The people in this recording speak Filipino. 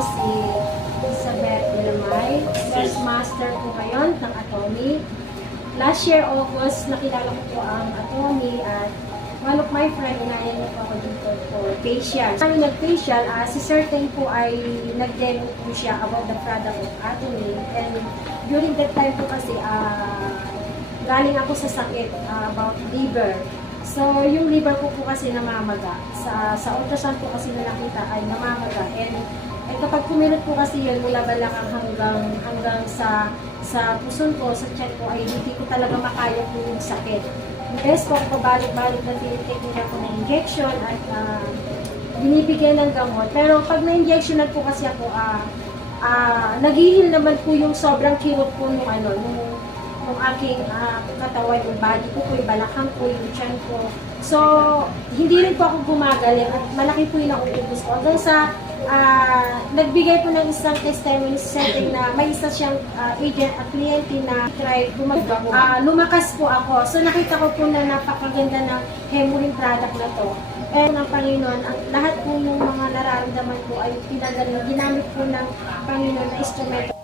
si Elizabeth Delamay. First master po ngayon ng Atomy. Last year, August, nakilala ko po ang Atomy at one of my friend, inaya niya po ako dito for facial. Kami nag-facial, si Sir Teng po ay nag-demo po siya about the product of Atomy. And during that time po kasi, galing ako sa sakit about liver. So, yung liver ko po kasi namamaga. Sa ultrasound po kasi na nakita ay namamaga. And kapag kumilot po kasi yun, mula balakang hanggang sa puson ko, sa tiyan ko, ay hindi ko talaga makaya po yung sakit. Yes po, pabalik-balik na tinitake nila po ng injection at binibigyan ng gamot. Pero pag na-injectionan po kasi ako, naghihil naman po yung sobrang kirot po nung aking katawan, yung body ko po, yung balakang ko, yung tiyan ko. So, hindi rin po ako gumagaling at malaki po yung nauubos ko. Hanggang sa nagbigay po ng isang testimony setting na may isa siyang agent at kliyente na try lumakas po ako. So, nakita ko po na napakaganda ng Hemurin product na to. And ng Panginoon, lahat po yung mga nararamdaman po ay ginamit po ng Panginoon na instrumento.